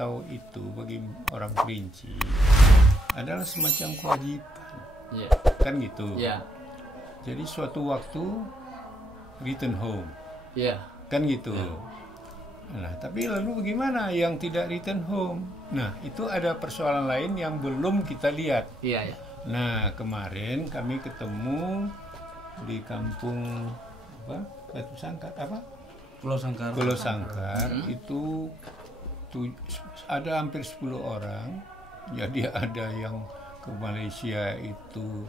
merantau itu bagi orang Kerinci adalah semacam kewajiban, kan gitu. Jadi suatu waktu return home, kan gitu. Nah, tapi lalu bagaimana yang tidak return home? Nah, itu ada persoalan lain yang belum kita lihat. Nah, kemarin kami ketemu di kampung Batu Sangkar Pulau Sangkar itu ada hampir 10 orang. Jadi ada yang ke Malaysia itu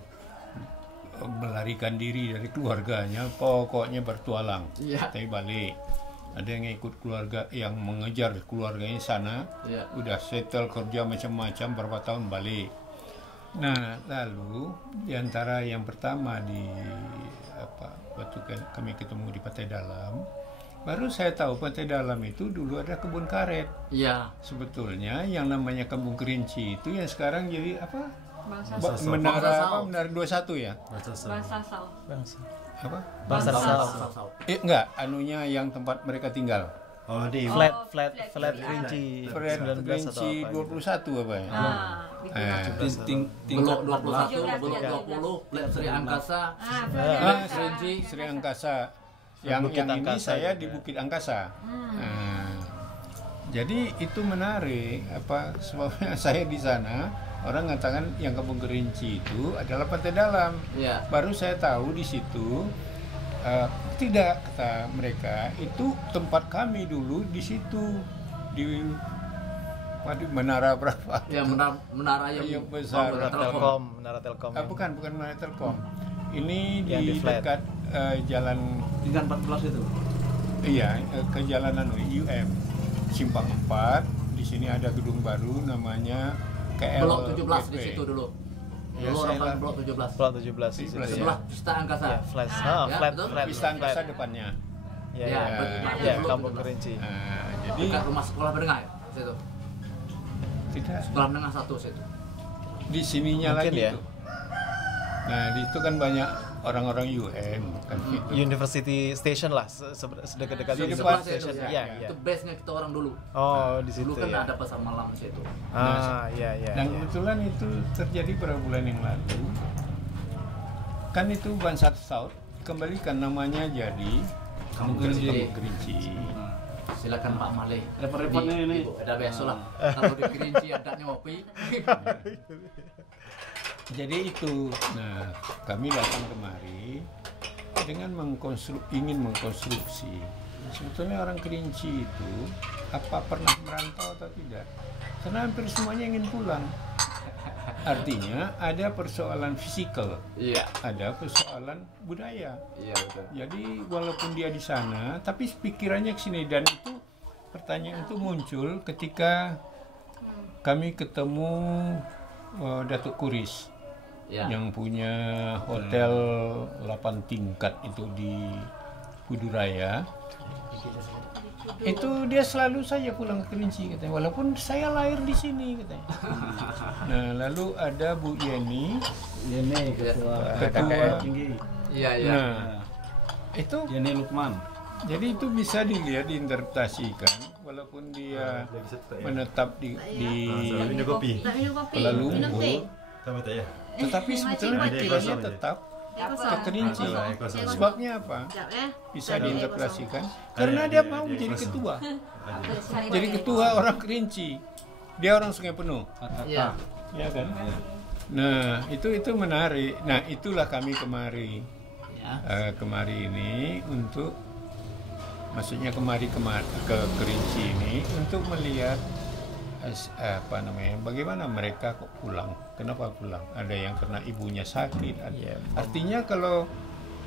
melarikan diri dari keluarganya, pokoknya bertualang, tapi balik. Ada yang ikut keluarga, yang mengejar keluarganya sana, udah settle kerja macam-macam berapa tahun balik. Nah, lalu diantara yang pertama waktu kami ketemu di Pantai Dalam, baru saya tahu Pantai Dalam itu dulu ada kebun karet. Sebetulnya yang namanya Kampung Kerinci itu yang sekarang jadi apa? Menara 21 ya? Bangsa Sao. Enggak, anunya yang tempat mereka tinggal. Oh, di flat Kerinci. Flat Kerinci 21 apa ya? Tingkat 21, Bulog 20, Flat Sri Angkasa. Sri Angkasa. Yang ini saya di Bukit Angkasa. Jadi itu menarik sebabnya saya di sana. Orang mengatakan yang Kampung Kerinci itu adalah Pantai Dalam. Baru saya tahu di situ tidak, kata mereka, itu tempat kami dulu di situ di menara berapa? Ya, menara yang besar. Menara Telkom. Bukan menara Telkom. Ini di dekat jalan tingkat 14 itu. Iya, ke jalan UM Simpang 4. Di sini ada gedung baru namanya KL Blok 17 di situ dulu. Dulu orang Blok 17. Blok 17 di situ. Sebelah Pista Angkasa. Flat Pista Angkasa depannya. Kampung Kerinci. Jadi dekat rumah sekolah menengah ya, situ. Tidak. Sekolah menengah 1 situ. Di sininya mungkin lagi ya. itu. Nah, di itu kan banyak orang-orang UM kan gitu. University Station lah, sedekat-dekat Di University depan Station. ya. Itu base-nya kita orang dulu. Oh, di situ. Dulu kan ya. ada pasar malam di situ. Dan kebetulan itu terjadi beberapa bulan yang lalu. Kan itu Bansat South kembalikan namanya jadi Kampung Kerinci. Silakan Pak Maleh. Repot-repotnya ini. Ada biasa lah. Kalau di Kerinci adanya ngopi. Jadi itu, nah kami datang kemari dengan ingin mengkonstruksi. Sebetulnya orang Kerinci itu apa pernah merantau atau tidak? Karena hampir semuanya ingin pulang. Artinya ada persoalan fisikal, ada persoalan budaya. Jadi walaupun dia di sana, tapi pikirannya ke sini. Dan itu pertanyaan itu muncul ketika kami ketemu Datuk Kuris. Yang punya hotel 8 tingkat itu di Kuduraya. Itu dia selalu saja pulang ke Kerinci katanya, walaupun saya lahir di sini katanya. Nah, lalu ada Bu Yeni ketua tinggi. Nah, itu Yeni Lukman. Jadi itu bisa dilihat, diinterpretasikan, walaupun dia menetap di Kuala Lumpur, tetapi sebetulnya pikirannya tetap ke Kerinci. Sebabnya apa? Bisa diinterpretasikan karena dia mau jadi ketua. Jadi ketua orang Kerinci. Dia orang Sungai Penuh. Ya kan? Nah, itu menarik. Nah, itulah kami kemari ini untuk, maksudnya kemari ke Kerinci ini untuk melihat bagaimana mereka kok pulang, kenapa pulang, ada yang karena ibunya sakit. Artinya kalau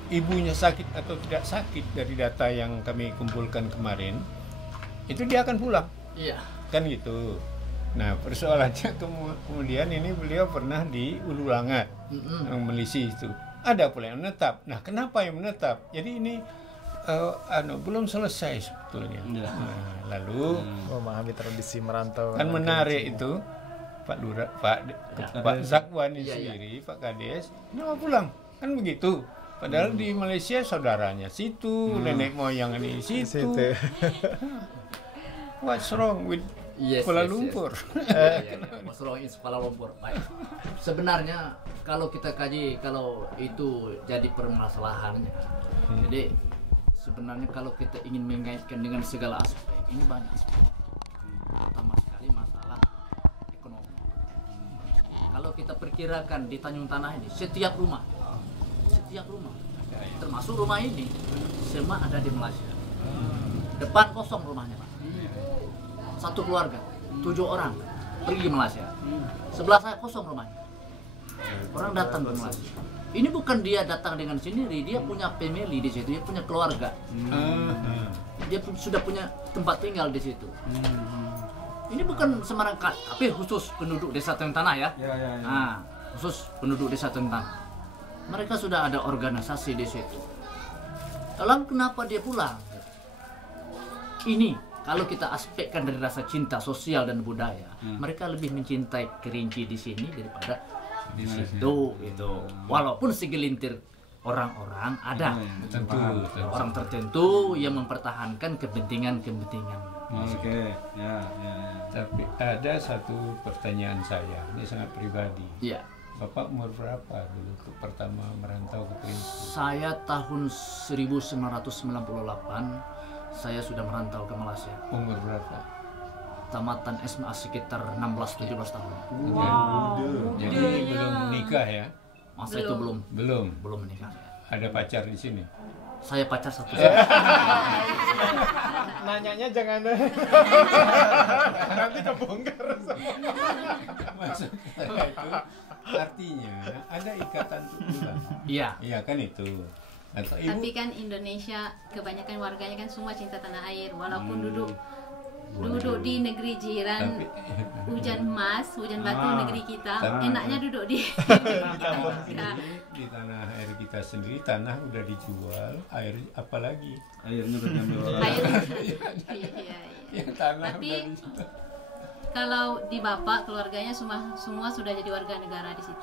ibunya sakit atau tidak sakit dari data yang kami kumpulkan kemarin, itu dia akan pulang, kan gitu. Nah, persoalannya kemudian ini beliau pernah di Ulu Langat, yang Melisi itu ada pula yang menetap. Nah, kenapa yang menetap? Jadi ini belum selesai sebetulnya. Nah, lalu memahami tradisi merantau kan menarik itu Pak Zakwan sendiri, Pak Kades, kenapa pulang? Kan begitu. Padahal di Malaysia saudaranya situ, nenek moyang di situ. What's wrong with Kuala Lumpur. Kuala Lumpur. Baik. Sebenarnya kalau kita kaji, kalau itu jadi permasalahannya, jadi sebenarnya kalau kita ingin mengaitkan dengan segala aspek, ini banyak aspek. Pertama sekali masalah ekonomi. Kalau kita perkirakan di Tanjung Tanah ini, setiap rumah, termasuk rumah ini, semua ada di Malaysia. Depan kosong rumahnya, Pak. Satu keluarga, 7 orang pergi ke Malaysia. Sebelah saya kosong rumahnya. Orang datang ke Malaysia. Ini bukan dia datang dengan sendiri, dia punya family di situ, dia punya keluarga. Dia sudah punya tempat tinggal di situ. Ini bukan sembarang tapi khusus penduduk desa Tanjung Tanah ya. Nah, khusus penduduk desa Tanjung Tanah. Mereka sudah ada organisasi di situ. Lalu kenapa dia pulang? Ini kalau kita aspekkan dari rasa cinta sosial dan budaya, mereka lebih mencintai Kerinci di sini daripada di situ itu. Walaupun segelintir orang-orang ada orang tertentu yang mempertahankan kepentingan-kepentingan. Oke, ya. Tapi ada satu pertanyaan saya, ini sangat pribadi. Iya. Bapak umur berapa dulu pertama merantau ke Kerinci? Saya tahun 1998 saya sudah merantau ke Malaysia. Umur berapa? Tamatan SMA sekitar 16-17 tahun. Jadi belum menikah ya? Masa itu belum menikah. Ada pacar di sini? Saya pacar satu. Nanyanya jangan nanti kebongkar. Maksud saya itu artinya ada ikatan tubuh. Iya kan itu. Atau ibu? Tapi kan Indonesia kebanyakan warganya kan semua cinta tanah air, walaupun duduk di negeri jiran, hujan batu negeri kita, enaknya duduk di di tanah air kita sendiri. Tanah udah dijual, air apalagi? Airnya udah diambil orang. Yang tanah tapi udah dijual. kalau di bapak keluarganya semua sudah jadi warga negara di situ.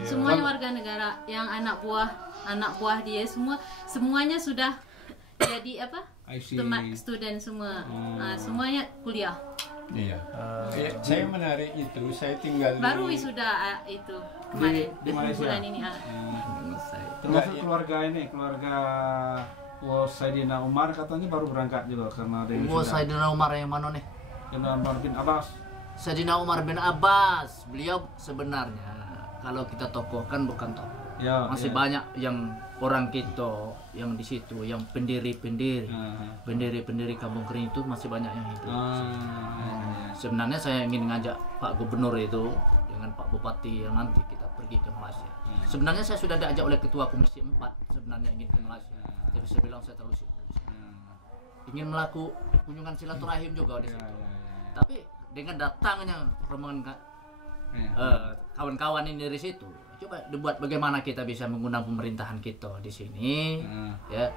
Semuanya warga negara, yang anak buah dia semuanya sudah jadi apa? Student semua. Semuanya kuliah. Iya. Saya menarik itu, saya tinggal baru wisuda itu kemarin di Malaysia. bulan ini. Termasuk keluarga Saidina Umar katanya baru berangkat juga karena ada Saidina Umar yang mana nih? Saidina Umar bin Abbas. Saidina Umar bin Abbas, beliau sebenarnya kalau kita tokohkan bukan tokoh. Masih banyak yang orang kita yang di situ, yang pendiri-pendiri Kampung Kerinci itu masih banyak yang hidup. Sebenarnya saya ingin ngajak Pak Gubernur itu dengan Pak Bupati yang nanti kita pergi ke Malaysia. Sebenarnya saya sudah diajak oleh Ketua Komisi 4 sebenarnya ingin ke Malaysia. Tapi saya bilang saya terlalu sibuk. Ingin melakukan kunjungan silaturahim juga di situ. Tapi dengan datangnya rombongan kawan-kawan ini dari situ, coba dibuat bagaimana kita bisa mengundang pemerintahan kita di sini, ya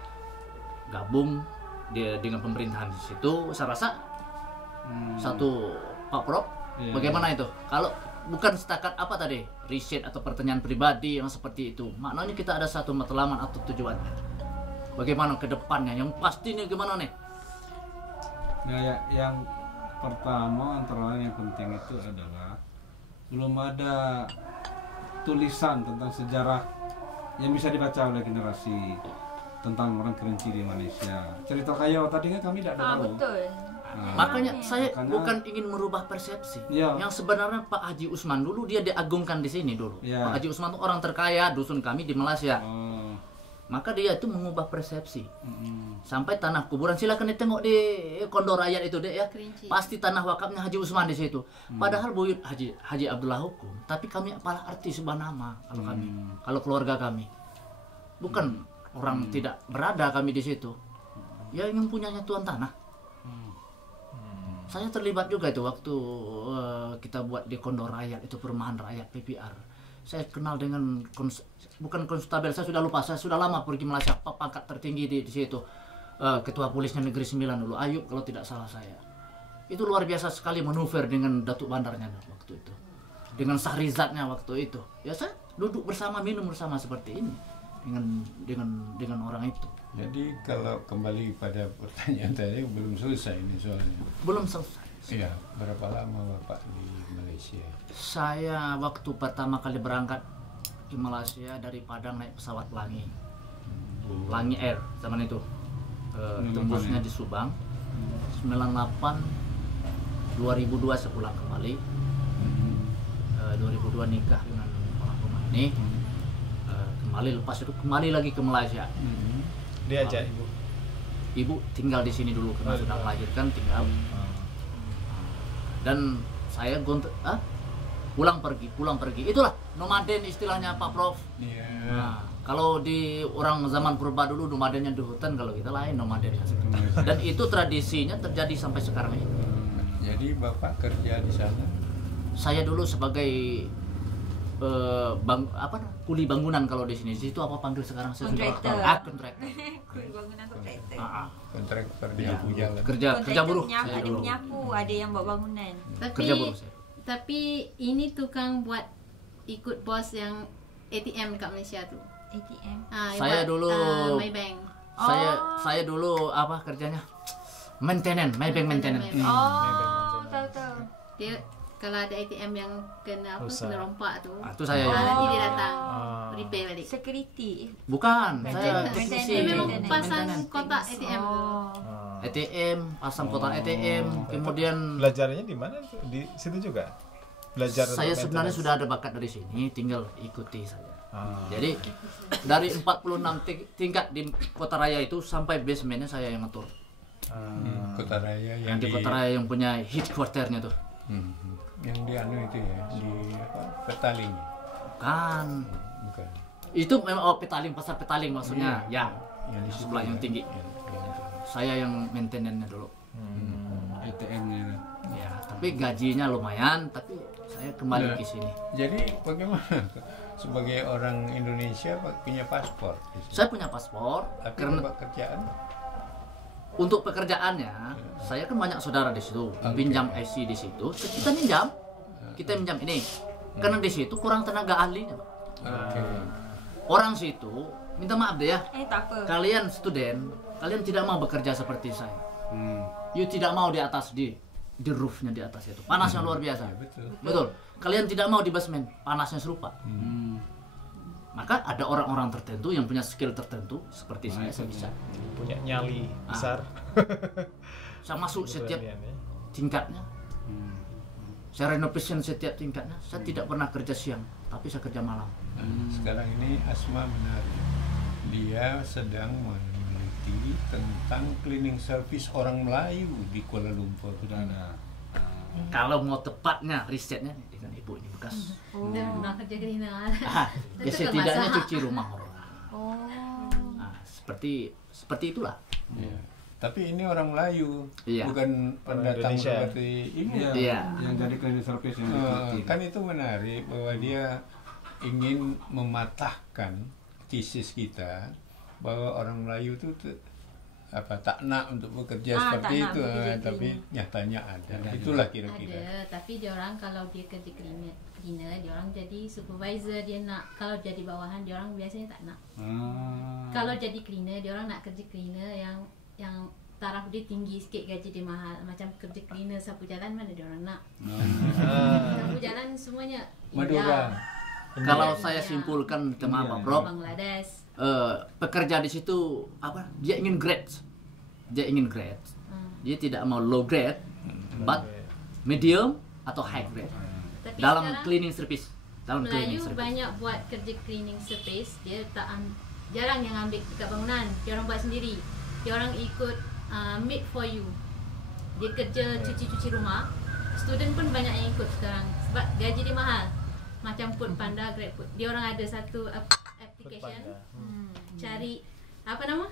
gabung dengan pemerintahan di situ. Saya rasa satu Pak Prof, bagaimana itu? Kalau bukan setakat apa tadi riset atau pertanyaan pribadi yang seperti itu, maknanya kita ada satu matlamat atau tujuannya. Bagaimana ke depannya? Yang pastinya gimana nih? Yang pertama antara yang penting itu adalah belum ada tulisan tentang sejarah yang bisa dibaca oleh generasi tentang orang Kerinci di Malaysia. Cerita kayu tadi kan kami tidak tahu. Betul. Makanya saya bukan ingin merubah persepsi. Yang sebenarnya Pak Haji Usman dulu dia diagungkan di sini dulu. Pak Haji Usman itu orang terkaya dusun kami di Malaysia. Maka dia itu mengubah persepsi. Sampai tanah kuburan, silakan ditengok di Kondor Rakyat itu deh ya. Kerinci. Pasti tanah wakafnya Haji Usman di situ. Padahal buyut Haji Abdullah Hukum, tapi kami apalah arti sebuah nama kalau kami, kalau keluarga kami. Bukan orang tidak berada kami di situ. Ya yang punyanya tuan tanah. Saya terlibat juga itu waktu kita buat di Kondor Rakyat itu, perumahan rakyat PPR. Saya kenal dengan bukan konstabel, saya sudah lupa, saya sudah lama pergi Malaysia, pangkat tertinggi di situ. Ketua Polisnya Negeri 9 dulu, Ayub kalau tidak salah saya. Itu luar biasa sekali manuver dengan Datuk Bandarnya waktu itu. Dengan Sahrizatnya waktu itu. Ya saya duduk bersama, minum bersama seperti ini dengan orang itu. Jadi kalau kembali pada pertanyaan tadi belum selesai ini soalnya. Belum selesai. Iya, berapa lama Bapak di Malaysia? Saya waktu pertama kali berangkat di Malaysia dari Padang naik pesawat Pelangi. Pelangi Air zaman itu. Tembusnya di Subang. 98 2002 saya pulang kembali. 2002 nikah dengan orang rumah ini. Kembali lepas itu kembali lagi ke Malaysia. Diajak ibu. Ibu tinggal di sini dulu karena sudah melahirkan, tinggal. Dan saya pulang pergi. Itulah nomaden istilahnya Pak Prof. Iya. Nah, kalau di orang zaman purba dulu nomadennya di hutan, kalau kita lain nomadennya. Dan itu tradisinya terjadi sampai sekarang ini. Jadi Bapak kerja di sana? Saya dulu sebagai kuli bangunan kalau di sini. Itu apa panggil sekarang? Saya sudah Kontraktor. Kontraktor. Kuli bangunan kontraktor. Kontraktor nyapu jalan. Kerja buruh. Nyapu, Saya ada dulu. penyapu, ada yang buat bangunan. Kerja buruh saya. Tapi ini tukang buat ikut bos yang ATM kat Malaysia tu. ATM. buat, Saya dulu Maybank. Saya dulu apa kerjanya? Maintenance, Maybank maintenance. Tahu. Dia kalau ada ATM yang kena Rusak. kena rompak tu. Itu saya. Nanti dia datang repair balik. Security. Bukan, saya Maintenance. teknisi. Dia memang Maintenance. pasang kotak ATM tu. ATM, pasang kotak ATM, kemudian Belajarnya di mana? Di situ juga. Belajar. saya untuk sebenarnya maintenance. sudah ada bakat dari sini, tinggal ikuti saja. Jadi dari 46 tingkat di Kota Raya itu sampai basementnya saya yang ngatur. Kota Raya Yang di Kota Raya yang punya headquarternya tuh. Yang di anu itu ya, di apa? Petaling. Kan Bukan. itu memang Petaling, pasar Petaling maksudnya. Ya, Yang di situ sebelah yang ya. tinggi. Yang itu. Saya yang maintenance-nya dulu. ATM-nya. Ya, tapi gajinya lumayan, tapi saya kembali Nah, ke sini. Jadi bagaimana sebagai orang Indonesia punya paspor? Saya punya paspor Tapi karena Bapak kerjaan? untuk pekerjaannya saya kan banyak saudara di situ, pinjam IC di situ, kita minjam ini. Karena di situ kurang tenaga ahlinya, Pak. Oke. Orang situ minta maaf deh ya. Tak apa. Kalian student, kalian tidak mau bekerja seperti saya. You tidak mau di atas di roofnya di atas itu. Panasnya luar biasa. Betul. Betul. Kalian tidak mau di basement, panasnya serupa. Maka ada orang-orang tertentu yang punya skill tertentu seperti saya bisa. Punya nyali besar. Saya masuk setiap Keberanian, ya. tingkatnya. Saya renovation setiap tingkatnya. Saya tidak pernah kerja siang, tapi saya kerja malam. Sekarang ini Asma menarik. Dia sedang meneliti tentang cleaning service orang Melayu di Kuala Lumpur. Sudah ada. Kalau mau tepatnya risetnya dengan ibu ini bekas. Dia pernah kerja cleaner. Ya setidaknya cuci rumah orang. Oh. Nah, seperti itulah. Ya. Tapi ini orang Melayu, Iya. bukan pendatang Indonesia. seperti ini. Iya. Yang jadi cleaning service yang diikuti. Kan itu menarik bahwa dia ingin mematahkan tesis kita bahwa orang Melayu itu tak nak untuk bekerja seperti tak nak itu, bekerja tapi nyatanya ada. Itulah kira-kira. Ada, tapi dia orang kalau dia kerja cleaner, dia orang jadi supervisor, dia nak. Kalau jadi bawahan dia orang biasanya tak nak. Kalau jadi cleaner, dia orang nak kerja cleaner yang taraf dia tinggi sikit, gaji dia mahal. Macam kerja cleaner sapu jalan mana dia orang nak. Sapu jalan semuanya Madura. Kalau saya simpulkan teman Pak Prof, Bangladesh. pekerja di situ apa? Dia ingin grade. Dia tidak mau low grade, but medium atau high grade. Tapi Dalam sekarang cleaning service. Dalam cleaning Melayu service. banyak buat kerja cleaning service, dia jarang yang ambil dekat bangunan, dia orang buat sendiri. Dia orang ikut made for you. Dia kerja cuci-cuci rumah. Student pun banyak yang ikut sekarang sebab gaji dia mahal. Macam Food Panda, Grab Food. Dia orang ada satu application. Cari apa nama?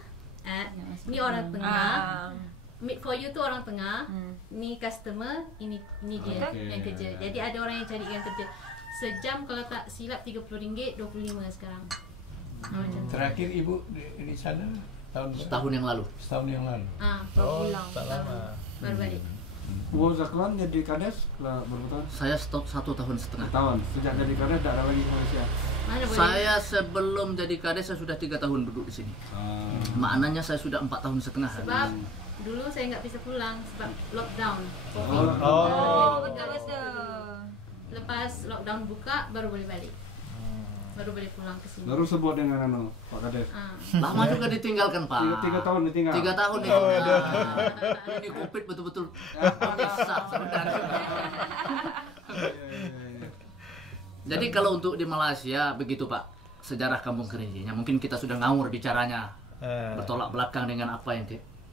Ni orang tengah. Made for you tu orang tengah. Ni customer, ini dia yang kerja. Jadi ada orang yang cari yang kerja. Sejam kalau tak silap RM30, 25 sekarang. Macam tu. Terakhir ibu di sana Setahun yang lalu. Setahun yang lalu. Baru pulang. tak lama. Baru balik. Wow, Zakwan jadi kades berapa tahun? Saya stop 1 tahun setengah. Tahun. Sejak jadi kades tidak ada lagi ke Malaysia. Mana boleh? Saya sebelum jadi kades saya sudah 3 tahun duduk di sini. Maknanya saya sudah 4 tahun setengah. Sebab dulu saya nggak bisa pulang sebab lockdown. Oh. Betul-betul. Lepas lockdown buka baru boleh balik. Baru boleh pulang ke sini. Baru sebut dengan Pak Kades. Lama juga ditinggalkan Pak. 3 tahun ditinggal. 3 tahun ditinggal. Ini COVID betul-betul bisa sebenarnya. Jadi kalau untuk di Malaysia begitu Pak, sejarah Kampung Kerinci. Mungkin kita sudah ngawur bicaranya, bertolak belakang dengan apa yang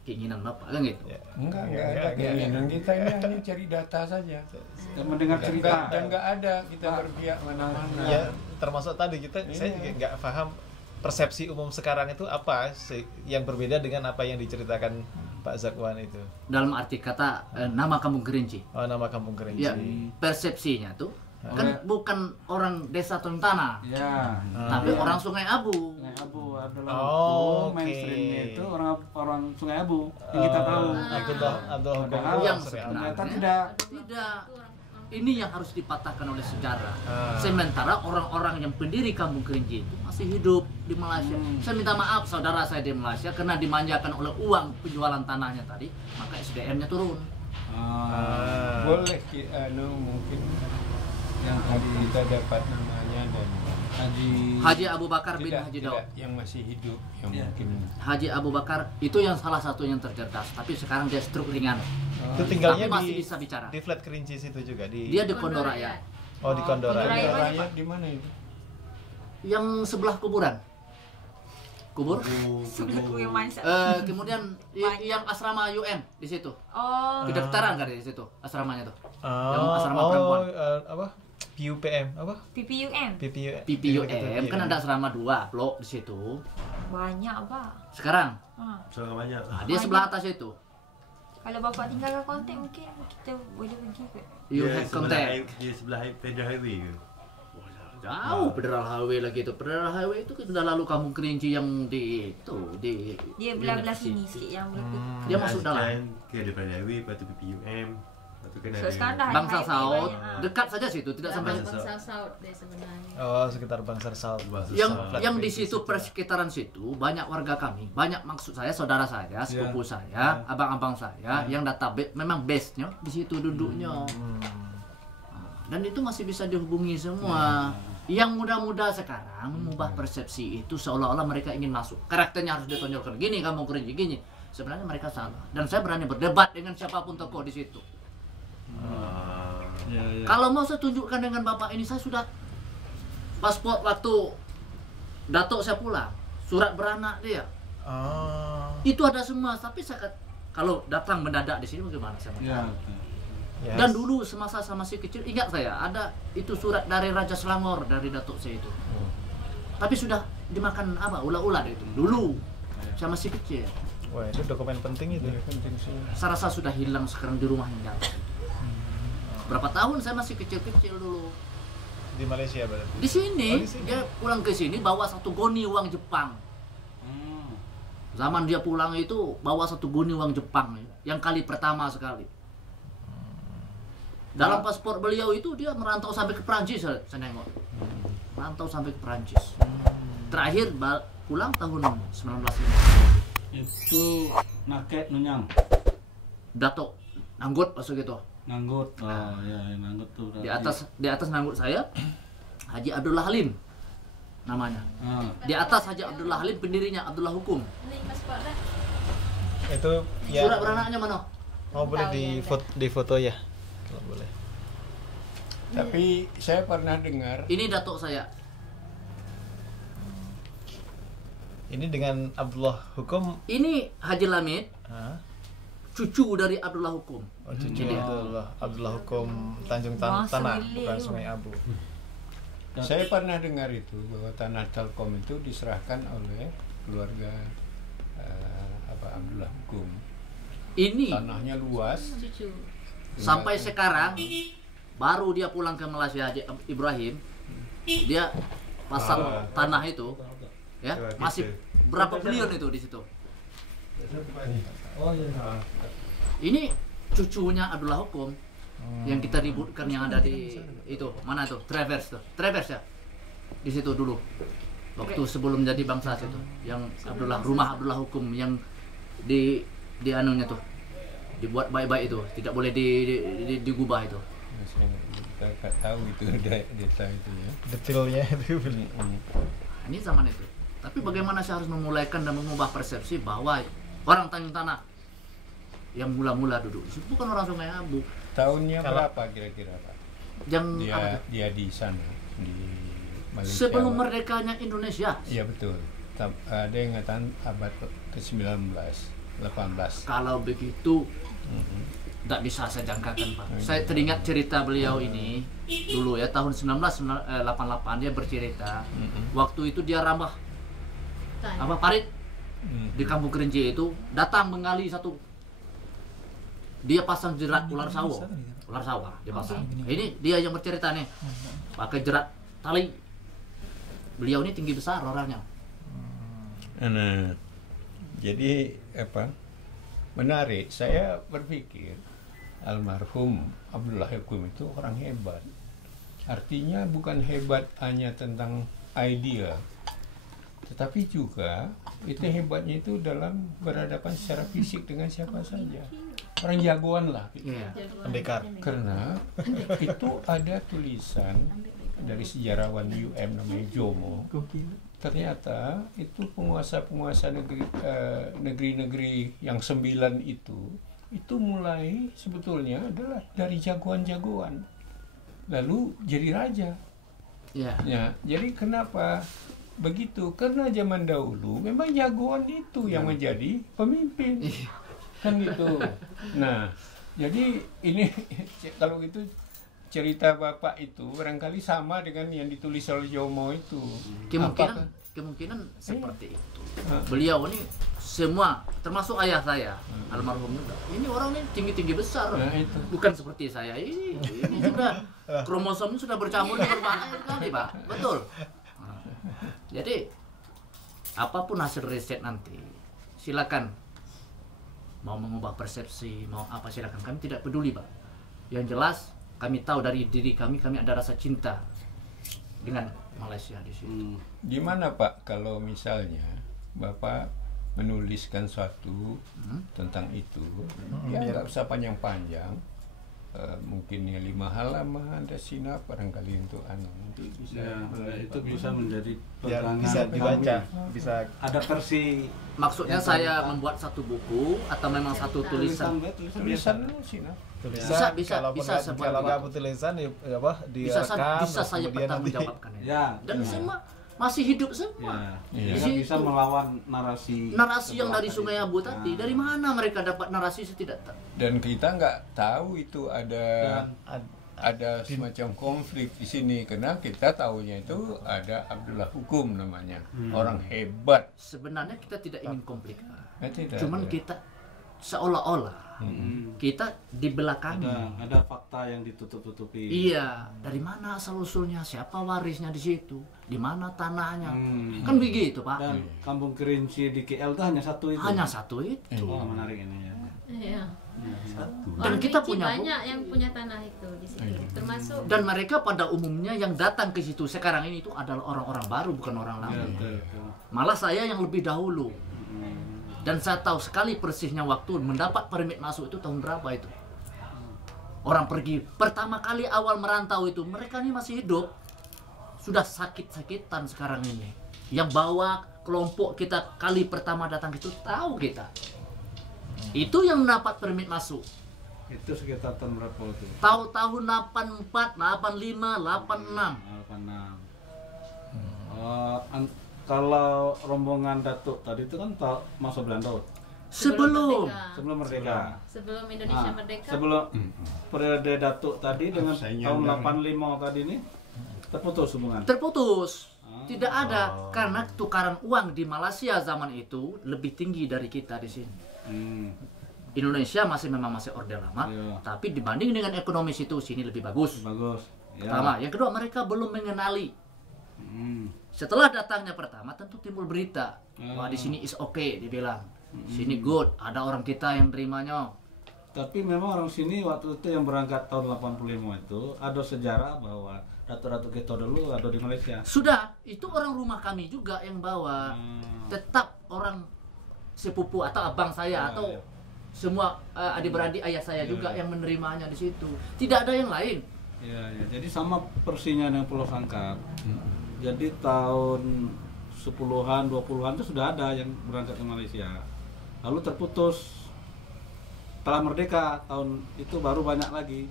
keinginan Bapak kan gitu. Enggak ada keinginan kita, ini hanya cari data saja. Dan mendengar cerita. Dan nggak ada kita berpihak mana-mana. Ya, termasuk tadi saya juga nggak paham persepsi umum sekarang itu apa yang berbeda dengan apa yang diceritakan Pak Zakwan itu. Dalam arti kata nama Kampung Kerinci. Oh, nama Kampung Kerinci. Ya, persepsinya tuh kan bukan orang desa Tontana. Ya. Tapi orang Sungai Abu. Sungai Abu adalah mainstreamnya itu orang Sungai Abu yang kita tahu. Abdullah Yang ternyata sebenarnya tidak. Ini yang harus dipatahkan oleh sejarah. Sementara orang-orang yang pendiri Kampung Kerinci itu masih hidup di Malaysia. Saya minta maaf saudara saya di Malaysia karena dimanjakan oleh uang penjualan tanahnya tadi, maka SDM-nya turun. Boleh mungkin yang tadi kita dapat namanya dan Haji Abu Bakar bin tidak, Haji Daud. yang masih hidup yang mungkin Haji Abu Bakar itu yang salah satu yang tercerdas, tapi sekarang dia stroke ringan. Itu tinggalnya tapi masih bisa bicara. Di Flat Kerinci situ juga Dia di Kondoraya. Oh, di Kondoraya. Rakyat di mana itu? Yang sebelah kuburan. Kubur. Yang manis. Kemudian yang asrama UN di situ. Oh. Kedokteran kan di situ asramanya tuh. Oh, Yang asrama perempuan. Apa? PUPM apa? PPUM. PPUM kan ada asrama 2 blok di situ. Banyak, Pak. Sekarang. Sangat banyak. Nah, dia sebelah atas itu. Kalau Bapak tinggalkan kontak mungkin kita boleh pergi ke. You have contact. Dia sebelah Federal Highway ke? Jauh Federal Highway lagi itu. Federal Highway itu sudah lalu Kampung Kerinci yang di Dia belah-belah sini sikit yang boleh. Dia masuk dalam. Ke Federal Highway, lepas tu PPUM. Lepas tu kena Sekarang dah Bangsa Saud, dekat saja situ, tidak sampai Bangsa Saud deh sebenarnya. Oh, sekitar Bangsa Saud. yang di situ persekitaran situ banyak warga kami, banyak maksud saya saudara saya, sepupu saya, abang-abang saya yang database memang base-nya di situ duduknya. Dan itu masih bisa dihubungi semua. Yang muda-muda sekarang mengubah persepsi itu seolah-olah mereka ingin masuk. Karakternya harus ditonjolkan gini, Kampung Kerinci gini. Sebenarnya mereka salah. Dan saya berani berdebat dengan siapapun tokoh di situ. Kalau mau saya tunjukkan dengan bapak ini, saya sudah paspor waktu Datuk saya pulang, surat beranak dia. Itu ada semua, tapi saya kalau datang mendadak di sini bagaimana saya? Dan dulu semasa saya masih kecil, ingat saya ada itu surat dari Raja Selangor dari Datuk saya itu. Tapi sudah dimakan apa? Ulat-ulat itu. Dulu saya masih kecil. Wah, itu dokumen penting itu. Saya rasa sudah hilang sekarang di rumahnya. Berapa tahun saya masih kecil-kecil dulu. Di Malaysia berarti? Di sini, di sini. dia pulang ke sini bawa 1 goni uang Jepang. Zaman dia pulang itu bawa 1 goni uang Jepang, yang kali pertama sekali. Dalam paspor beliau itu dia merantau sampai ke Perancis, saya nengok. Merantau sampai ke Perancis. Terakhir pulang tahun 1950. Itu Nakek Nunyang. Datuk Nanggut masuk gitu. Nanggut. Oh ya, Nanggut tuh. Di atas Nanggut saya Haji Abdullah Halim namanya. Di atas Haji Abdullah Halim pendirinya Abdullah Hukum. Itu ya. Surat beranaknya mana? Oh, boleh di foto ya. Kalau boleh. Tapi saya pernah dengar. Ini datuk saya. Ini dengan Abdullah Hukum. Ini Haji Lamid. Cucu dari Abdullah Hukum. Oh, cucu Abdullah Hukum Tanjung Tanah, bukan Sungai Abu. Saya pernah dengar itu bahwa tanah Telkom itu diserahkan oleh keluarga Abdullah Hukum. Ini tanahnya luas. Cucu. Sampai sekarang baru dia pulang ke Malaysia Haji Ibrahim. Dia pasang tanah itu. Ya, masih berapa bilion itu di situ. Ini cucunya Abdullah Hukum yang kita ributkan yang ada di itu mana tuh Travers ya di situ dulu. Waktu sebelum jadi bangsa itu, yang rumah Abdullah Hukum yang di anunya tuh dibuat baik-baik itu, tidak boleh digubah itu. Kita nggak tahu itu data itu ya. Detailnya itu. Ini zaman itu. Tapi bagaimana saya harus memulaikan dan mengubah persepsi bahwa orang Tanjung Tanah yang mula-mula duduk di situ bukan orang Sungai Abu. Tahunnya berapa kira-kira Pak? Yang dia di sana di Malaysia. Sebelum merdekanya Indonesia. Iya betul. Ada yang mengatakan abad ke-19, 18. Kalau begitu tidak bisa saya jangkakan Pak. Saya teringat cerita beliau ini dulu ya, tahun 1988 dia bercerita. Waktu itu dia rambah parit di Kampung Kerinci itu, datang menggali satu, dia pasang jerat ular sawah dia pasang. Ini dia yang bercerita nih, pakai jerat tali. Beliau ini tinggi besar orangnya. Nah, jadi menarik. Saya berpikir almarhum Abdullah Hukum itu orang hebat. Artinya bukan hebat hanya tentang idea, tetapi juga itu hebatnya itu dalam berhadapan secara fisik dengan siapa saja. Orang jagoan lah. Pendekar. Karena itu ada tulisan dari sejarawan namanya Jomo. Ternyata itu penguasa-penguasa negeri-negeri yang 9 itu mulai sebetulnya adalah dari jagoan-jagoan, lalu jadi raja. Ya, jadi kenapa begitu? Karena zaman dahulu memang jagoan itu yang menjadi pemimpin, kan gitu. Nah, jadi ini kalau gitu cerita Bapak itu barangkali sama dengan yang ditulis oleh Jomo itu. Kemungkinan seperti itu. Beliau ini semua, termasuk ayah saya, almarhum juga. Ini orang ini tinggi-tinggi besar, bukan seperti saya. Ini sudah kromosomnya sudah bercampur berbahaya sekali, Pak. Betul. Jadi apapun hasil riset nanti, silakan. Mau mengubah persepsi, mau apa silakan. Kami tidak peduli, Pak. Yang jelas kami tahu dari diri kami ada rasa cinta dengan Malaysia di situ. Gimana Pak kalau misalnya Bapak menuliskan suatu tentang itu, ya nggak usah panjang-panjang, mungkin ya 5 halaman ada sinap barangkali untuk nanti bisa itu bisa menjadi pegangan, bisa dibaca, bisa ada versi. Maksudnya saya membuat satu buku atau memang satu tulisan sinap. Bisa kalau nggak tulisan bisa saya bertanggungjawabkan dan semua masih hidup semua. Bisa melawan narasi yang dari Sungai Abu tadi. Dari mana mereka dapat narasi saya tidak tahu. Dan kita nggak tahu itu ada semacam konflik di sini karena kita tahunya itu ada Abdullah Hukum namanya, orang hebat. Sebenarnya kita tidak ingin konflik, cuman kita seolah-olah kita di belakang ada fakta yang ditutup-tutupi. Iya, dari mana asal usulnya, siapa warisnya di situ, di mana tanahnya, kan begitu Pak. Dan Kampung Kerinci di KL itu hanya satu itu. Hanya satu itu. Oh, menarik ini ya. Iya. Dan kita punya banyak yang punya tanah itu di situ, termasuk. Dan mereka pada umumnya yang datang ke situ sekarang ini itu adalah orang-orang baru, bukan orang lama. Malah saya yang lebih dahulu. Dan saya tahu sekali persisnya waktu mendapat permit masuk itu tahun berapa itu. Orang pergi pertama kali awal merantau itu, mereka ini masih hidup. Sudah sakit-sakitan sekarang ini. Yang bawa kelompok kita kali pertama datang itu tahu kita. Itu yang mendapat permit masuk. Itu sekitar tahun berapa itu? Tahun 84, 85, 86. Kalau rombongan Datuk tadi itu kan masa Belanda. Sebelum merdeka. Sebelum Indonesia merdeka. Sebelum periode Datuk tadi dengan tahun 85 tadi ini terputus hubungan. Terputus. Tidak ada karena tukaran uang di Malaysia zaman itu lebih tinggi dari kita di sini. Indonesia memang masih orde lama, tapi dibanding dengan ekonomi situ sini lebih bagus. Pertama, yang kedua mereka belum mengenali. Setelah datangnya pertama tentu timbul berita, wah di sini is okay dibilang, sini good, ada orang kita yang terimanya. Tapi memang orang sini waktu itu yang berangkat tahun 85 itu ada sejarah bahwa Datuk Geto dulu ada di Malaysia. Sudah, itu orang rumah kami juga yang bawa. Tetap orang sepupu atau abang saya atau semua adik-beradik ayah saya juga yang menerimanya di situ. Tidak ada yang lain. Ya. Jadi sama persinya dengan Pulau Sangkar. Jadi tahun 10-an, 20-an itu sudah ada yang berangkat ke Malaysia. Lalu terputus. Setelah merdeka tahun itu baru banyak lagi.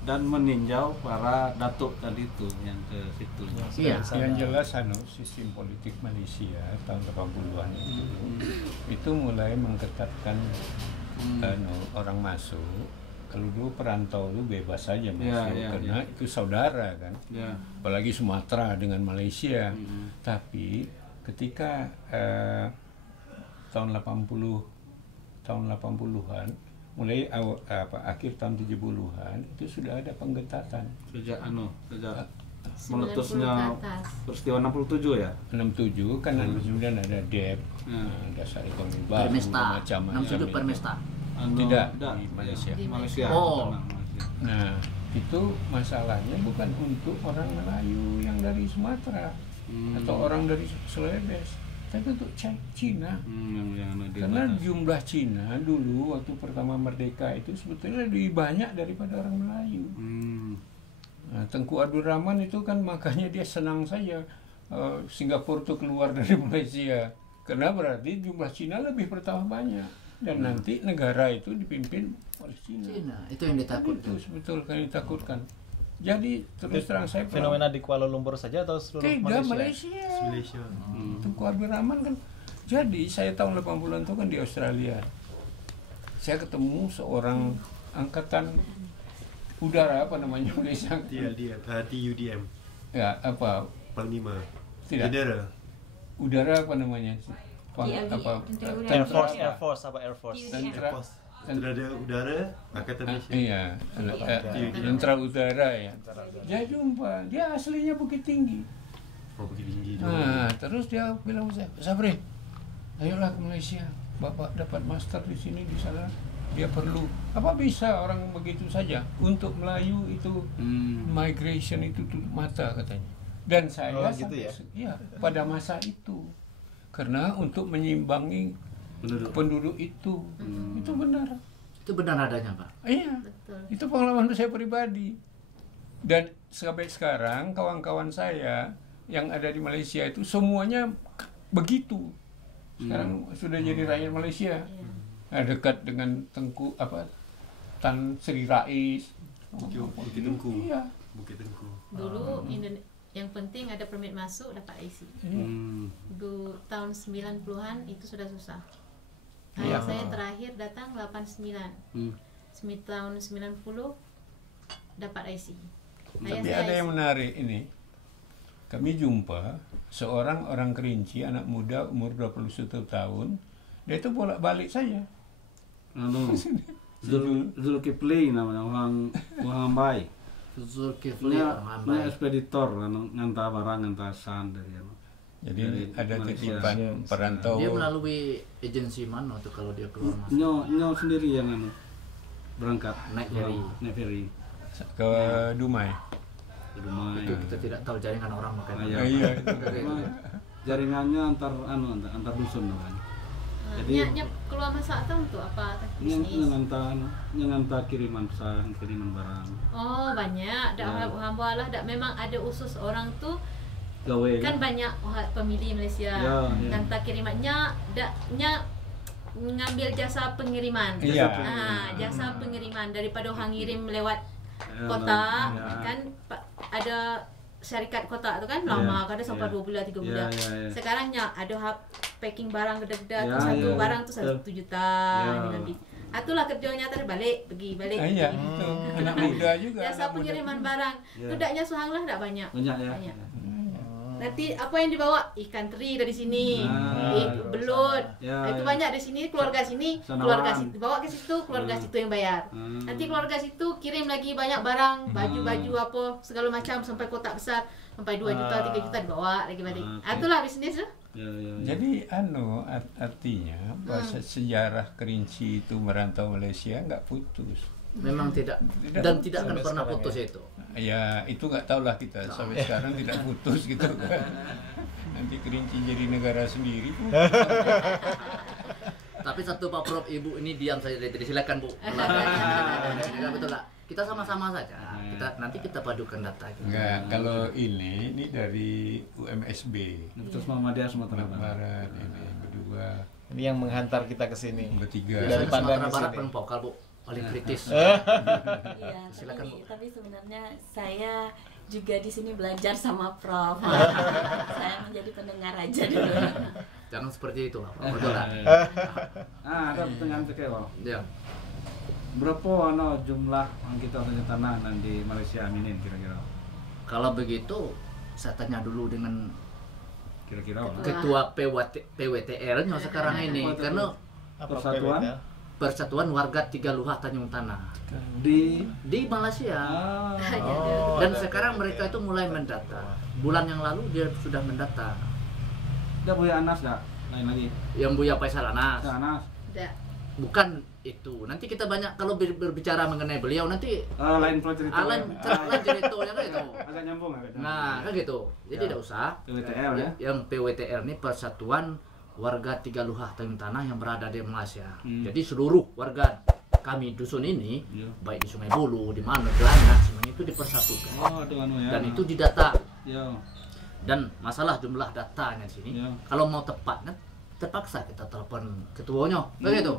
Dan meninjau para datuk tadi itu yang ke situ. Iya, yang jelas sistem politik Malaysia tahun 80-an itu mulai mengketatkan orang masuk. Kalau dulu perantau itu bebas saja masuk karena itu saudara kan. Apalagi Sumatera dengan Malaysia. Tapi ketika tahun 80-an mulai akhir tahun 70-an itu sudah ada pengetatan. Sejak meletusnya peristiwa 67 ya? 67 kan kemudian ada DEP, dasar ekonomi baru, macam-macam. 67 Permesta. Tidak di Malaysia. Malaysia. Oh. Nah, itu masalahnya bukan untuk orang Melayu yang dari Sumatera atau orang dari Sulawesi, tapi untuk Cina. Karena jumlah Cina dulu waktu pertama merdeka itu sebetulnya lebih banyak daripada orang Melayu. Nah, Tengku Abdul Rahman itu kan makanya dia senang saja Singapura itu keluar dari Malaysia, karena berarti jumlah Cina lebih bertambah banyak. Dan nanti negara itu dipimpin oleh Cina. Itu yang ditakutkan. Itu sebetulnya yang ditakutkan. Jadi terus terang saya fenomena di Kuala Lumpur saja atau seluruh Malaysia? Tengku Abdul Rahman kan. Jadi saya tahun 80-an itu kan di Australia. Saya ketemu seorang angkatan udara apa namanya Malaysia? TUDM. Ya, apa? Panglima. Tidak. Udara apa namanya? Air Force. Tentara udara Angkatan Malaysia. Iya, tentara udara ya. Dia jumpa, dia aslinya Bukit Tinggi. Bukit Tinggi. Nah, terus dia bilang saya, Sabri, ayolah ke Malaysia. Bapak dapat master di sini di sana. Dia perlu. Apa bisa orang begitu saja? Untuk Melayu itu migration itu tutup mata katanya. Dan saya pada masa itu. Karena untuk menyimbangi penduduk itu benar. Itu benar adanya, Pak. Iya. Betul. Itu pengalaman saya pribadi. Dan sampai sekarang kawan-kawan saya yang ada di Malaysia itu semuanya begitu. Sekarang sudah jadi rakyat Malaysia. Nah, dekat dengan Tan Sri Rais. Bukit Tengku. Iya. Bukit Tengku. Dulu yang penting ada permit masuk, dapat IC. Tahun 90-an itu sudah susah. Ayah saya terakhir datang 89. Tahun 90 dapat IC. Tapi ada yang menarik ini. Kami jumpa seorang orang Kerinci, anak muda umur 21 tahun. Dia itu bolak-balik saja. Zulkifli namanya, orang Ambai. Zulkifli ekspeditor ngantar barang, ngantar san dari Jadi ada titipan perantau. Dia melalui agensi mana tuh kalau dia keluar masuk? Nyo sendiri yang berangkat naik ferry ke Dumai. Itu kita tidak tahu jaringan orang makanya. Iya. Jaringannya antar dusun kan. Jadi keluar masak atau untuk apa? Bisnis. Ngantar kiriman pesan, kiriman barang. Oh, banyak. Hamba lah memang ada usus orang tuh. Kan banyak pemilih Malaysia. Ngantar kirimannya ngambil jasa pengiriman. Jasa pengiriman daripada orang ngirim lewat kota kan ada syarikat kotak tu kan lama kadang sampai 2 bulan 3 bulan. Sekarang ada packing barang gede-gede tu satu barang tu 1 juta dengan bil. Itulah kerjanya terbalik pergi balik. Iya, itu anak muda juga. Jasa pengiriman barang. Tu daknya suhanglah dak banyak. Banyak ya. Nanti apa yang dibawa? Ikan teri dari sini, belut. Itu banyak dari sini, keluarga sini, keluarga situ. Bawa ke situ, keluarga situ yang bayar. Nanti keluarga situ kirim lagi banyak barang, baju-baju apa, segala macam sampai kotak besar, sampai 2 juta, 3 juta dibawa lagi balik. Itulah bisnis tu. Jadi artinya bahasa sejarah Kerinci itu merantau Malaysia nggak putus. memang tidak dan tidak akan pernah putus ya itu. Ya itu nggak tahu lah kita sampai sekarang tidak putus gitu kan. Nanti Kerinci jadi negara sendiri. Tapi satu Pak Prof, Ibu ini diam saja dari tadi, silakan Bu. Betul lah. Kita sama-sama saja. Nanti kita padukan data. Enggak, kalau ini dari UMSB. Terus Muhammadiyah Sumatera Barat ini berdua. Ini yang menghantar kita ke sini. Bertiga. Dari Sumatera Barat paling vokal Bu, paling kritis. Iya, Silakan Bu. tapi sebenarnya saya juga di sini belajar sama Prof. Saya menjadi pendengar aja dulu. Jangan seperti itu Pak Prof. Betul lah. Ada pertanyaan sekali. Ya. Berapa jumlah yang kita punya tanah di Malaysia aminin kira-kira? Kalau begitu saya tanya dulu dengan Kira-kira Ketua PWTR-nya sekarang ini, karena Persatuan Warga Tiga Luhah Tanjung Tanah di Malaysia. Dan sekarang mereka itu mulai mendata. Bulan yang lalu dia sudah mendata. Udah Buya Anas nggak? Lain lagi? Yang Buya Faisal Anas. Anas. Bukan itu. Nanti kita banyak kalau berbicara mengenai beliau nanti lain cerita. Lain ceritanya kan itu. Agak nyambung. Nah, kan gitu. Jadi tidak usah. PWTR ya. Yang PWTR ini Persatuan Warga Tiga Luhah Tanjung Tanah yang berada di Malaysia. Jadi seluruh warga kami dusun ini, baik di Sungai Bulu, di mana Gelana, semuanya itu dipersatukan. Dan itu didata. Dan masalah jumlah datanya di sini, kalau mau tepat kan terpaksa kita telepon ketuanya, begitu.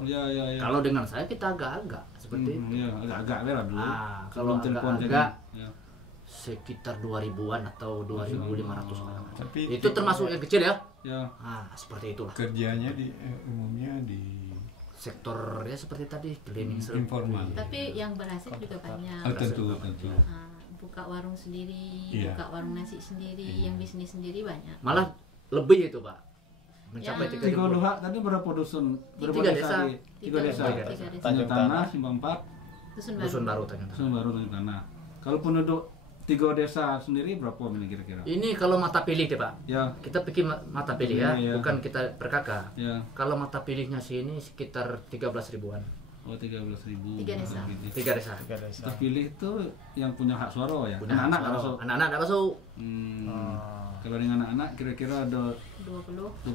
Kalau dengan saya kita agak-agak seperti itu. Agak-agak lah dulu. Kalau agak-agak sekitar 2000-an atau 2.500 orang. Tapi itu termasuk yang kecil ya? Seperti itulah. Kerjanya umumnya di sektor ya seperti tadi cleaning informal. Tapi yang berhasil juga banyak. Tentu. Buka warung sendiri, buka warung nasi sendiri, yang bisnis sendiri banyak. Malah lebih itu Pak. Mencapai 3 Tiga Luhah tadi berapa dusun? Berapa desa? Tiga desa. Tanjung Tanah, Simpang 4, Dusun Baru Tanjung Tanah. Dusun Baru Tanjung Tanah. Kalau penduduk 3 desa sendiri berapa ini kira-kira? Ini kalau mata pilih deh Pak. Ya. Kita pikir mata pilih ya, bukan kita per kakak. Ya. Kalau mata pilihnya sini sekitar 13 ribuan. Oh 13.000. 3 desa. 3 desa. Terpilih itu yang punya hak suara ya. Anak-anak nggak masuk. Kalau dengan anak-anak kira-kira ada 20.000.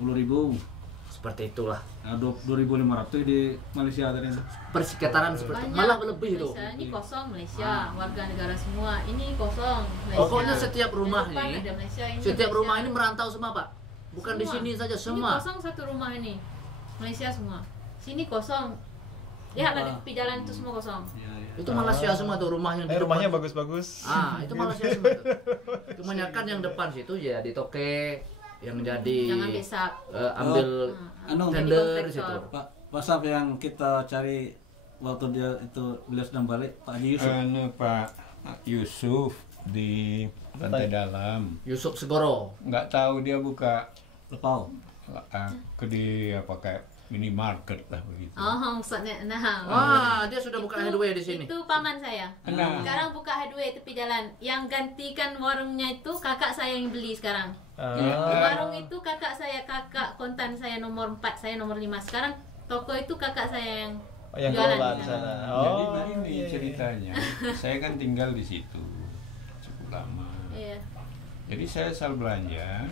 Seperti itulah. Nah, 2.500 di Malaysia tadi. Persekitaran seperti itu. Malah lebih itu. Ini kosong Malaysia, warga negara semua. Ini kosong Malaysia. Pokoknya setiap rumah ini, setiap rumah ini merantau semua Pak. Bukan semua. Di sini saja semua. Ini kosong satu rumah ini. Malaysia semua. Sini kosong. Lihatlah di tepi jalan itu semua kosong. Itu Malaysia semua tuh rumahnya. Rumahnya bagus-bagus. Itu Malaysia semua tuh. Kebanyakan yang depan situ ya di toke, yang jadi ambil tender situ. Pak Saf yang kita cari waktu dia itu beliau sedang balik, Pak Haji Yusuf. Pak Yusuf di Pantai Dalam. Yusuf Segoro. Nggak tahu dia buka Lepau. Kedai apa kayak minimarket lah begitu. Maksudnya dia sudah buka headway di sini. Itu paman saya. Sekarang buka headway tepi jalan. Yang gantikan warungnya itu kakak saya yang beli sekarang. Warung itu kakak kontan saya nomor 4, saya nomor 5. Sekarang toko itu kakak saya yang jualan di sana. Jadi ini ceritanya. Saya kan tinggal di situ cukup lama. Jadi saya selalu belanja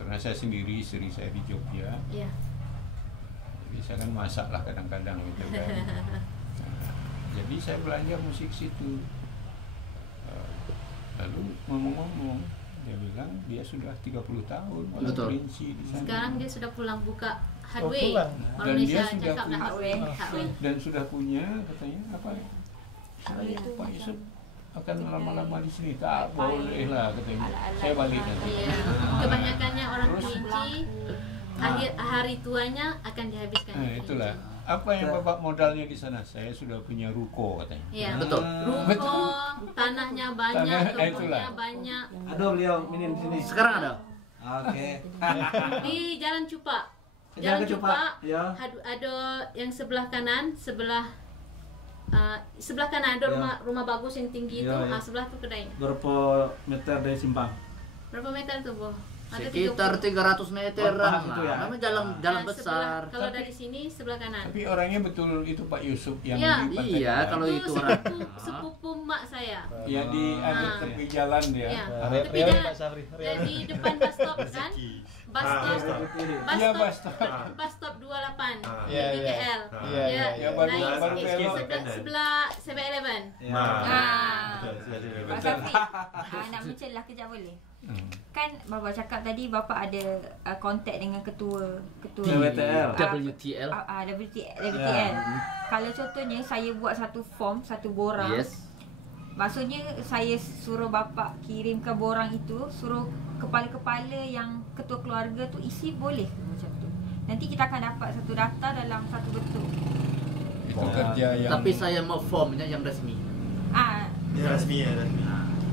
karena saya sendiri, istri saya di Jogja. Jadi saya kan masak lah kadang-kadang gitu kan. Jadi saya belanja musik situ. Lalu ngomong-ngomong, dia bilang dia sudah 30 tahun Kerinci di sana. Sekarang dia sudah pulang buka hardway. Dan dia sudah punya, dan sudah punya katanya apa? Pak Yusuf akan lama-lama di sini, tak boleh lah katanya. Saya balik nanti. Kebanyakannya orang Kerinci akhir hari tuanya akan dihabiskan. Itulah. Apa yang Bapak modalnya di sana? Saya sudah punya ruko katanya. Iya, betul. Ruko, tanahnya banyak, tokonya banyak. Ada beliau minin di sini. Sekarang ada. Oke. Di Jalan Cupak. Jalan Cupak. Ada yang sebelah kanan, sebelah kanan ada rumah bagus yang tinggi itu, sebelah tuh kedai. Berapa meter dari simpang? Berapa meter tuh, Bu? Sekitar 300 meteran. Namanya jalan besar. Kalau dari sini sebelah kanan. Tapi orangnya betul itu Pak Yusuf yang ya, di Pantai iya, kalau itu orang sepupu mak saya. Ya di ada tepi jalan dia. Ya, tepi jalan. Di depan bus stop kan? Bus stop 28 di KL. Ya baru belok sebelah 7-Eleven. Pak Safri, nak mencelah kejap boleh? Kan Bapa cakap tadi Bapa ada kontak dengan ketua WTL. WTL. WTL. Kalau contohnya saya buat satu form, satu borang. Maksudnya saya suruh Bapa kirimkan borang itu, suruh kepala-kepala yang ketua keluarga tu isi, boleh ke macam tu? Nanti kita akan dapat satu data dalam satu bentuk. Itu kerja yang Tapi saya mau formnya yang resmi. Rasmi.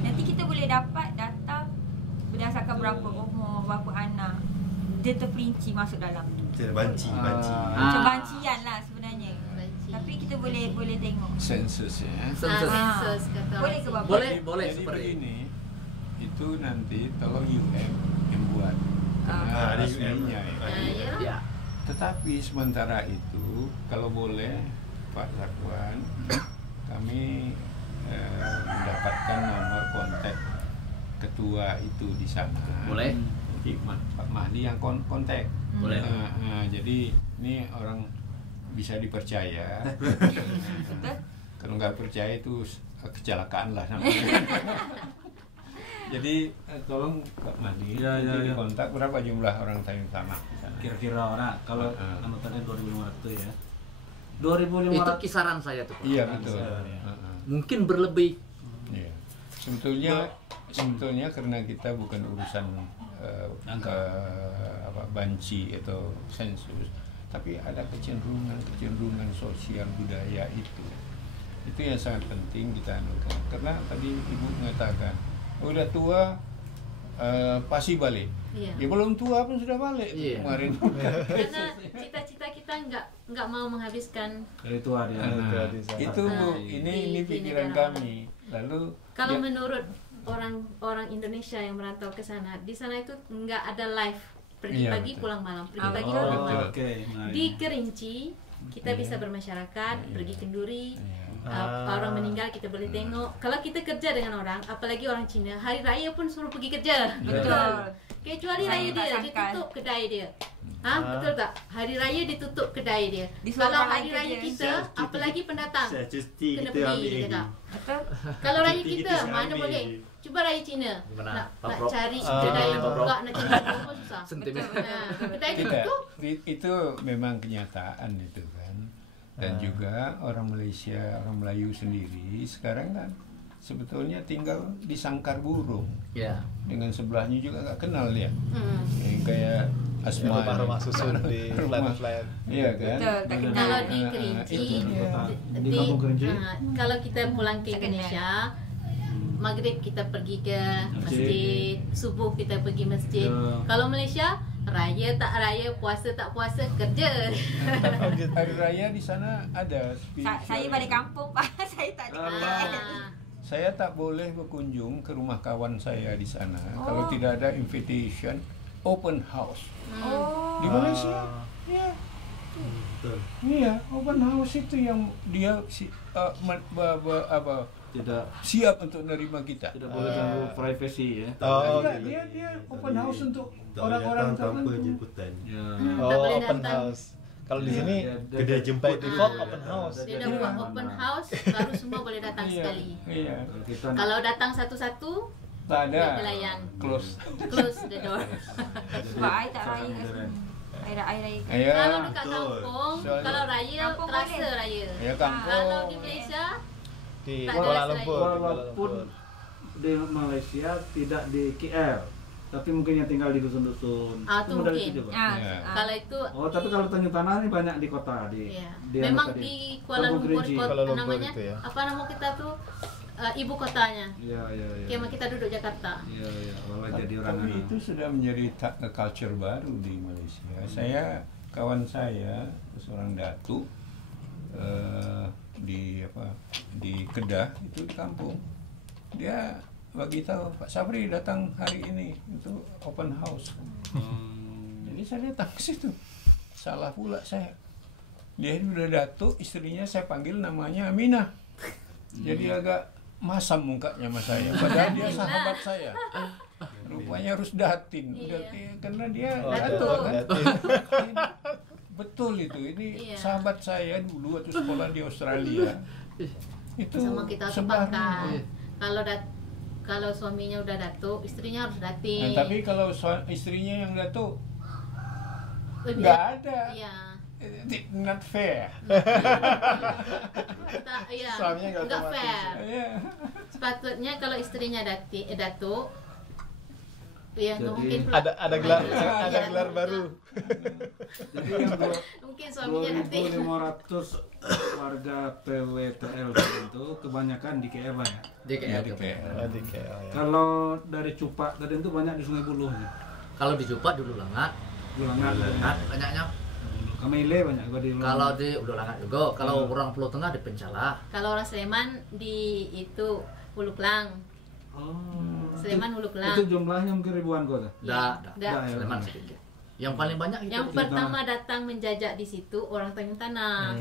Nanti kita boleh dapat data berdasarkan berapa umur, berapa anak. Dia terperinci masuk dalam tu. Banci. Macam bancian lah sebenarnya. Tapi kita boleh tengok sensus ya. Sensus kata. Boleh ke Bapa? Boleh Jadi seperti begini, itu nanti tolong UM yang buat. Ada resminya UM. ya. Tetapi sementara itu kalau boleh Pak Zakwan, kami mendapatkan nomor kontak ketua itu di sana. Boleh. Nanti Pak Mahdi yang kontak. Boleh. Jadi ini orang bisa dipercaya. Kalau nggak percaya itu kecelakaan lah namanya. Jadi tolong Pak Mahdi dikontak berapa jumlah orang Tanjung Tanah di sana. Kira-kira orang kalau anotannya 2.500 ya. 2.500 itu kisaran saya tuh. Iya betul. Mungkin berlebih. Iya. Sebetulnya karena kita bukan urusan banci atau sensus, tapi ada kecenderungan sosial budaya itu yang sangat penting kita anukan. Karena tadi Ibu mengatakan udah tua pasti balik. Iya. Ya belum tua pun sudah balik kemarin. Karena cita-cita kita nggak mau menghabiskan dari tua dia. Itu Bu, ini pikiran kami. Lalu kalau menurut orang Indonesia yang merantau ke sana, di sana itu nggak ada live pergi pagi pulang malam, pergi pagi pulang malam. Di Kerinci kita bisa bermasyarakat, pergi kenduri. Orang meninggal kita boleh tengok. Kalau kita kerja dengan orang, apalagi orang Cina, hari raya pun suruh pergi kerja. Betul. Kecuali raya dia tutup kedai dia. Betul tak? Hari raya ditutup kedai dia. Kalau hari raya kita, apalagi pendatang, kena pergi dia cakap. Kalau raya kita mana boleh? Cuba raya Cina. Nak cari kedai yang buka, nak cari pun susah. Kedai tutup. Itu memang kenyataan itu kan. Dan juga orang Malaysia, orang Melayu sendiri sekarang kan sebetulnya tinggal di sangkar burung. Dengan sebelahnya juga nggak kenal dia. Kayak Asma rumah susun di flat. Iya kan? Kalau di Kerinci, di Kampung Kerinci. kalau kita pulang ke Indonesia, maghrib kita pergi ke masjid, subuh kita pergi masjid. Kalau Malaysia, raya tak raya, puasa tak puasa, kerja. Hari raya di sana ada. Saya balik kampung Pak, saya tak ada. Saya tak boleh berkunjung ke rumah kawan saya di sana kalau tidak ada invitation open house. Di Malaysia. Ya. Iya, open house itu yang dia tidak siap untuk menerima kita. Tidak boleh ganggu privasi ya. Dia open house untuk orang-orang tertentu. Open house. Kalau di sini kedai jemput default open house. Dia dah buat open house, baru semua boleh datang sekali. Kalau datang satu-satu, tak ada pelayan. Close the door. Sebab I tak raya kat sini. Air raya. Kalau dekat kampung, kalau raya terasa raya. Kalau di Malaysia di Kuala Lumpur, walaupun di Malaysia tidak di KL, tapi mungkin yang tinggal di dusun-dusun. Itu mungkin. Kalau itu. Tapi kalau Tanjung Tanah ini banyak di kota memang di Kuala Lumpur namanya itu, ya. Apa nama kita tuh ibu kotanya. Iya. Kita duduk Jakarta. Iya. Jadi orang. Tapi itu sudah menjadi culture baru di Malaysia. Kawan saya seorang datuk di Kedah itu di kampung. Dia bagi tahu Pak Sabri datang hari ini itu open house. Jadi saya datang ke situ. Salah pula saya. Dia udah datuk, istrinya saya panggil namanya Aminah. Jadi agak masam mukanya sama saya. Padahal dia sahabat saya. Rupanya harus datin. Karena dia datuk kan. Betul itu. Ini sahabat saya dulu waktu sekolah di Australia. Itu sama kita sepakat. Kalau suaminya udah datuk, istrinya harus datin. Nah, tapi kalau istrinya yang datuk nggak ada. Iya. Not fair. Suaminya nggak fair. Sepatutnya kalau istrinya datuk, ya mungkin ada gelar baru. Jadi yang mungkin suaminya datuk. 2.500 warga PWTL itu kebanyakan di KL lah ya. Di KL. Di KL ya. Kalau dari Cupak tadi itu banyak di Sungai Buloh ya. Kalau di Cupak dulu Langat banyaknya. Kamele banyak juga di Kalau di udah Langat juga. Kalau orang Pulau Tengah di Pencala. Kalau orang Sleman di itu Hulu Klang. Sleman Hulu Klang. Itu jumlahnya mungkin ribuan kota. Dah. Sleman sedikit. Yang paling banyak itu. Yang pertama datang menjajak di situ orang Tanjung Tanah.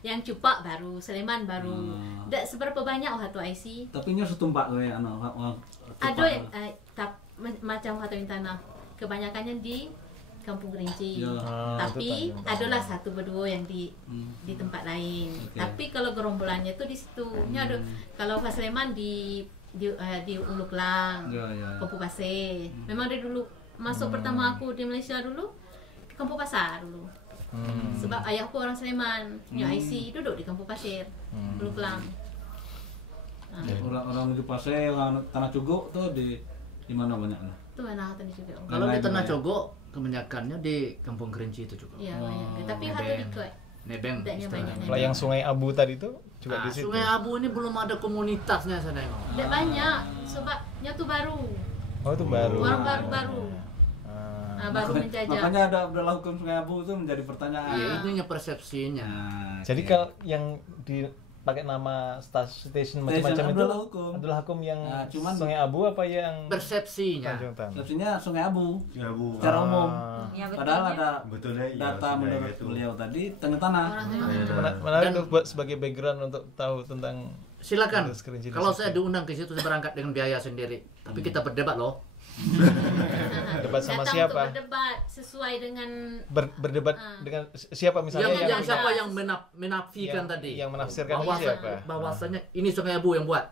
Yang Cupak baru, Sleman baru. Tidak seberapa banyak Wahatu IC. Tapi nya setumpak ya Ada yang macam Wahatu Tanah. Kebanyakannya di Kampung Kerinci. Tapi adalah satu berdua yang di tempat lain. Tapi kalau gerombolannya itu di situ. Ada kalau Pak Sleman di Ulu Klang, Kampung Pasir. Memang dari dulu masuk pertama aku di Malaysia dulu Kampung Pasar dulu. Sebab ayahku orang Sleman, punya IC duduk di Kampung Pasir, Ulu Klang. Orang di Pasir, Tanah Cuguk tuh di mana banyaknya? Itu mana tadi juga. Kalau di Tanah Cuguk kebanyakannya di Kampung Kerinci itu juga. Iya, banyak. Tapi satu dikit. Nebeng. Kalau yang Sungai Abu tadi itu juga di situ. Sungai Abu ini belum ada komunitasnya saya tengok. Tidak banyak, sebabnya tuh baru. Oh, itu baru. Orang baru. Baru menjajah. Makanya ada Abdullah Hukum Sungai Abu itu menjadi pertanyaan. Iya, itu persepsinya. Jadi kalau yang dipakai nama station macam-macam itu adalah hukum yang cuman Sungai Abu apa yang persepsinya? Persepsinya Sungai Abu. Secara umum. Padahal ada data menurut beliau tadi tengah tanah. Menarik buat sebagai background untuk tahu tentang. Silakan. Kalau saya diundang ke situ saya berangkat dengan biaya sendiri. Tapi kita berdebat loh. Berdebat sama siapa? Berdebat sesuai dengan berdebat dengan siapa misalnya yang siapa yang menafikan tadi? Yang menafsirkan siapa? Bahwasanya ini Sungai Abu yang buat.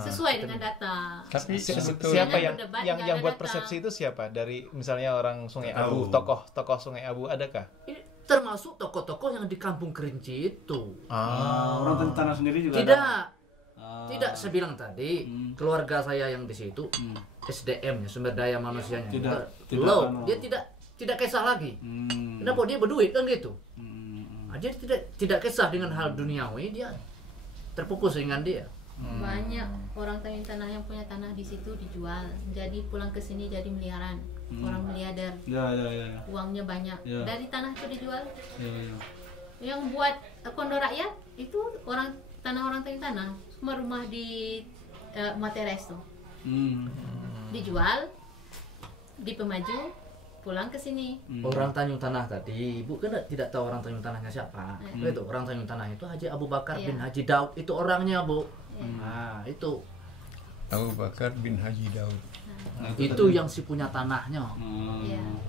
Sesuai dengan data. Tapi siapa yang buat persepsi itu siapa? Dari misalnya orang Sungai Abu, tokoh Sungai Abu adakah? Termasuk tokoh-tokoh yang di Kampung Kerinci itu. Orang tanah sendiri juga Tidak, saya bilang tadi keluarga saya yang di situ SDM-nya, sumber daya manusianya. Dia tidak kisah lagi. Kenapa dia berduit kan gitu? Dia tidak kisah dengan hal duniawi, dia terfokus dengan dia. Banyak orang Tanjung Tanah yang punya tanah di situ dijual, jadi pulang ke sini jadi miliaran. Orang miliarder. Uangnya banyak. Dari tanah itu dijual. Yang buat kondo rakyat itu orang Tanjung Tanah. Semua rumah di Materes tuh. Dijual di Pemaju, pulang ke sini. Orang Tanjung Tanah tadi, Ibu kan tidak tahu orang Tanjung Tanahnya siapa. Itu orang Tanjung Tanah itu Haji Abu Bakar bin Haji Daud, itu orangnya, Bu. Nah, itu Abu Bakar bin Haji Daud. Itu yang si punya tanahnya.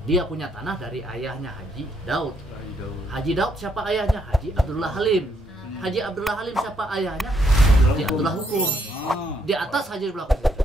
Dia punya tanah dari ayahnya Haji Daud. Haji Daud siapa ayahnya? Haji Abdullah Halim. Haji Abdullah Halim siapa ayahnya? Haji Abdullah Hukum. Di atas Haji Abdullah Hukum.